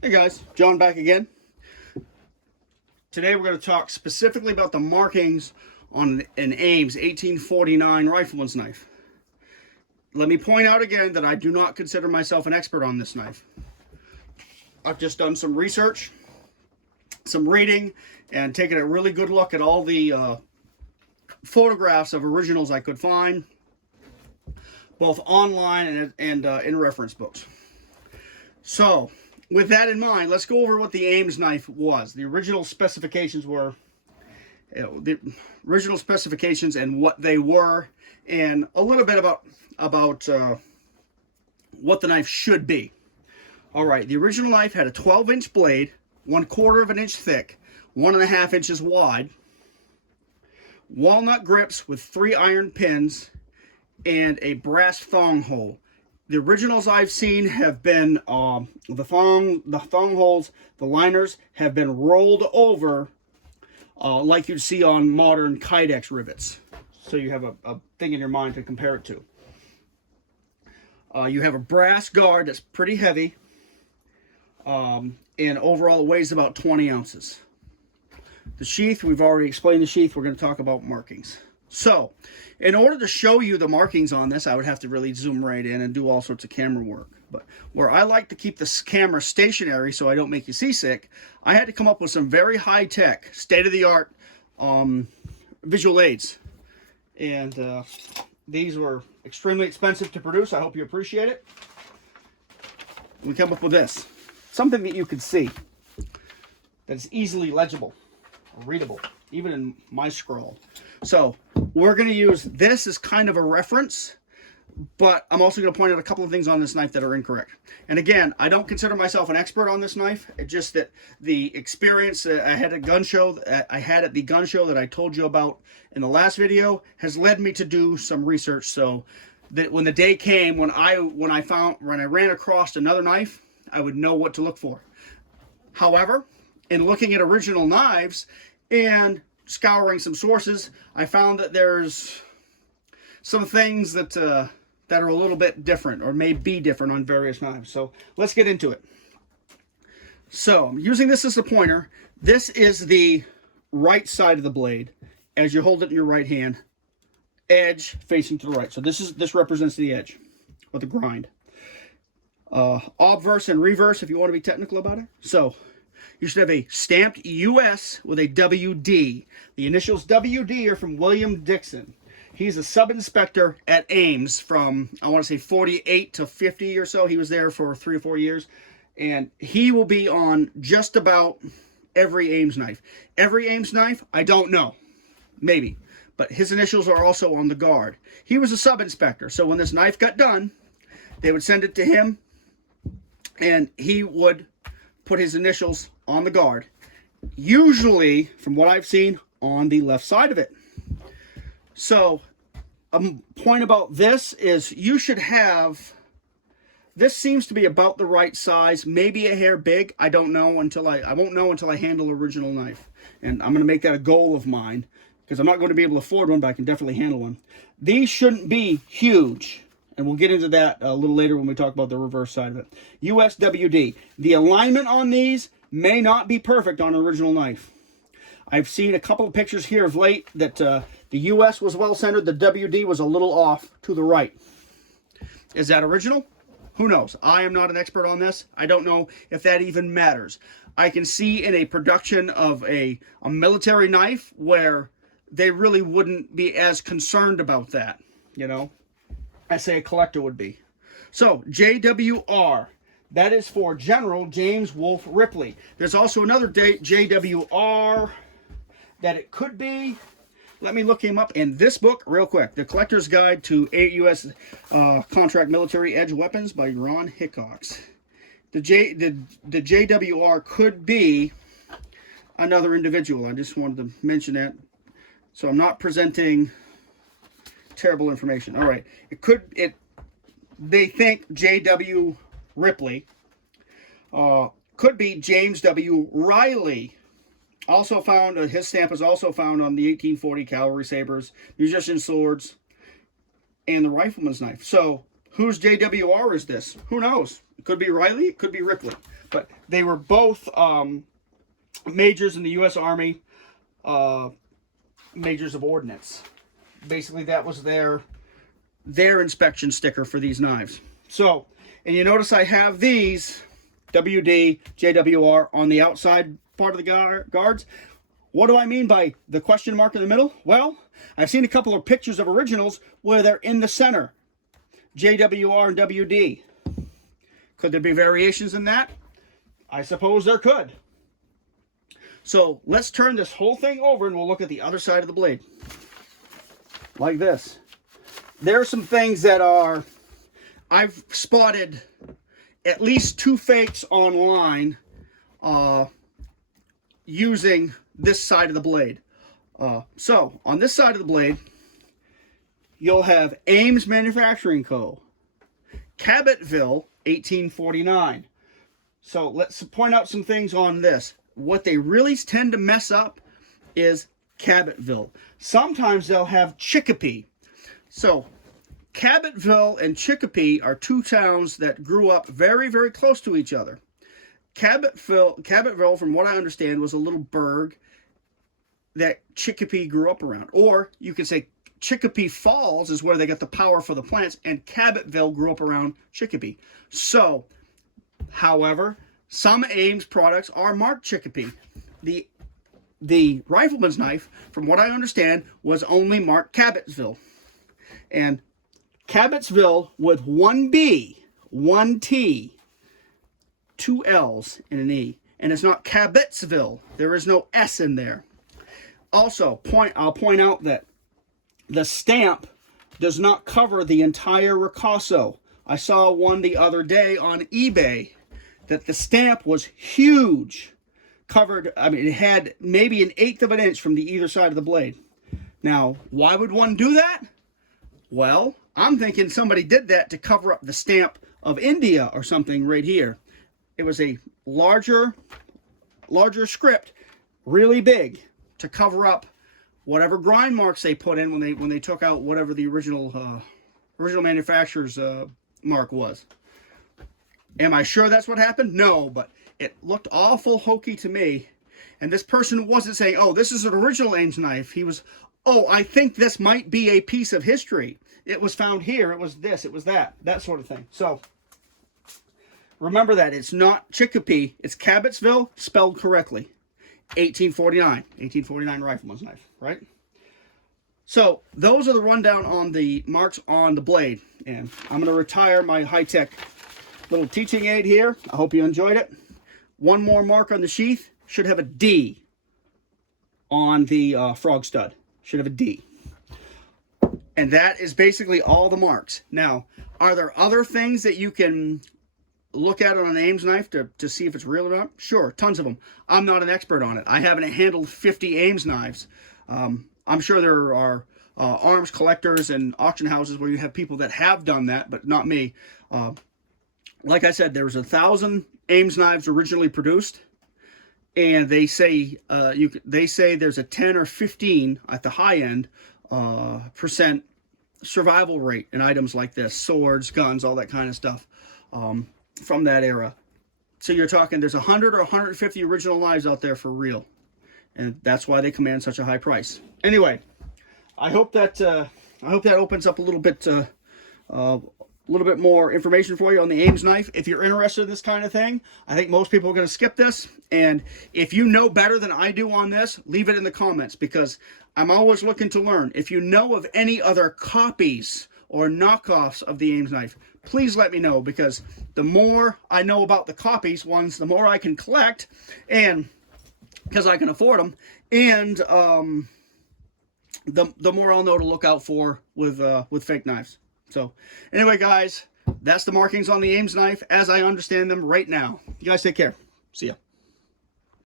Hey guys, John back again. Today we're going to talk specifically about the markings on an Ames 1849 Rifleman's knife. Let me point out again that I do not consider myself an expert on this knife. I've just done some research, some reading, and taken a really good look at all the photographs of originals I could find, both online and in reference books. So, with that in mind, let's go over what the Ames knife was. The original specifications were, the original specifications and what they were, and a little bit about what the knife should be. All right, the original knife had a 12-inch blade, 1/4 of an inch thick, 1.5 inches wide, walnut grips with 3 iron pins, and a brass thong hole. The originals I've seen have been the thong holes, the liners have been rolled over like you'd see on modern Kydex rivets. So you have a thing in your mind to compare it to. You have a brass guard that's pretty heavy, and overall it weighs about 20 ounces. The sheath, we've already explained the sheath. We're going to talk about markings. So, in order to show you the markings on this, I would have to really zoom right in and do all sorts of camera work. But where I like to keep this camera stationary so I don't make you seasick, I had to come up with some very high-tech, state-of-the-art visual aids. And these were extremely expensive to produce. I hope you appreciate it. We come up with this. Something that you can see that is easily legible or readable, even in my scroll. So we're going to use this as kind of a reference, but I'm also going to point out a couple of things on this knife that are incorrect. And again, I don't consider myself an expert on this knife. It's just that the experience I had at the gun show that I told you about in the last video has led me to do some research, so that when the day came when I ran across another knife, I would know what to look for. However, in looking at original knives and scouring some sources, I found that there's some things that that are a little bit different, or may be different on various knives. So let's get into it. So I'm using this as a pointer. This is the right side of the blade as you hold it in your right hand, edge facing to the right. So this represents the edge or the grind. Obverse and reverse, if you want to be technical about it. So you should have a stamped US with a WD. The initials WD are from William Dixon. He's a sub-inspector at Ames from, I want to say, 48 to 50 or so. He was there for 3 or 4 years. And he will be on just about every Ames knife. Every Ames knife, I don't know. Maybe. But his initials are also on the guard. He was a sub-inspector. So when this knife got done, they would send it to him, and he would put his initials on the guard, usually, from what I've seen, on the left side of it. So a point about this is you should have, this seems to be about the right size, maybe a hair big. I don't know until I won't know until I handle original knife, and I'm going to make that a goal of mine, because I'm not going to be able to afford one, but I can definitely handle one. These shouldn't be huge, and we'll get into that a little later when we talk about the reverse side of it. USWD. The alignment on these may not be perfect on an original knife. I've seen a couple of pictures here of late that the US was well centered, the WD was a little off to the right. Is that original? Who knows? I am not an expert on this. I don't know if that even matters. I can see in a production of a military knife where they really wouldn't be as concerned about that, you know, as say a collector would be. So JWR. That is for General James Wolfe Ripley. There's also another JWR that it could be. Let me look him up in this book real quick. The Collector's Guide to U.S. Contract Military Edge Weapons by Ron Hickox. The JWR could be another individual. I just wanted to mention that, so I'm not presenting terrible information. All right. They think J.W. Ripley could be James W. Riley. Also found, his stamp is also found on the 1840 cavalry sabers, musician swords, and the rifleman's knife. So Whose JWR is this? Who knows? It could be Riley, it could be Ripley. But they were both majors in the U.S. Army, majors of ordnance. Basically, that was their inspection sticker for these knives. So, and you notice I have these WD, JWR on the outside part of the guards. What do I mean by the question mark in the middle? Well, I've seen a couple of pictures of originals where they're in the center. JWR and WD. Could there be variations in that? I suppose there could. So let's turn this whole thing over and we'll look at the other side of the blade. Like this. There are some things that are, I've spotted at least 2 fakes online using this side of the blade. So on this side of the blade, you'll have Ames Manufacturing Co. Cabottville, 1849. So let's point out some things on this. What they really tend to mess up is Cabottville. Sometimes they'll have Chicopee. So Cabottville and Chicopee are 2 towns that grew up very, very close to each other. Cabottville, from what I understand, was a little burg that Chicopee grew up around. Or you could say Chicopee Falls is where they got the power for the plants, and Cabottville grew up around Chicopee. So, however, some Ames products are marked Chicopee. The Rifleman's knife, from what I understand, was only marked Cabottville. And Cabottville with 1 B, 1 T, 2 L's, and an E. And it's not Cabottville. There is no S in there. Also, I'll point out that the stamp does not cover the entire ricasso. I saw one the other day on eBay that the stamp was huge. Covered, I mean, it had maybe 1/8 of an inch from the either side of the blade. Now, why would one do that? Well, I'm thinking somebody did that to cover up the stamp of India or something right here. It was a larger script, really big, to cover up whatever grind marks they put in when they took out whatever the original manufacturer's mark was. Am I sure that's what happened? No, but it looked awful hokey to me. And this person wasn't saying, oh, this is an original Ames knife. He was, oh, I think this might be a piece of history. It was found here. It was this. It was that sort of thing. So remember that. It's not Chicopee. It's Cabottville, spelled correctly. 1849 Rifleman's knife, right? So those are the rundown on the marks on the blade. And I'm going to retire my high-tech little teaching aid here. I hope you enjoyed it. One more mark on the sheath. Should have a D on the frog stud. Should have a D. And that is basically all the marks. Now, are there other things that you can look at on an Ames knife to see if it's real or not? Sure, tons of them. I'm not an expert on it. I haven't handled 50 Ames knives. I'm sure there are arms collectors and auction houses where you have people that have done that, but not me. Like I said, there was 1,000 Ames knives originally produced, and they say there's a 10 or 15 at the high end percent survival rate in items like this, swords, guns, all that kind of stuff from that era. So you're talking there's 100 or 150 original knives out there for real, and that's why they command such a high price. Anyway, I hope that opens up a little bit more information for you on the Ames knife. If you're interested in this kind of thing, I think most people are going to skip this. And if you know better than I do on this, leave it in the comments, because I'm always looking to learn. If you know of any other copies or knockoffs of the Ames knife, please let me know, because the more I know about the copies ones, the more I can collect, and because I can afford them, and the more I'll know to look out for with fake knives. So anyway, guys, that's the markings on the Ames knife as I understand them right now. You guys take care. See ya.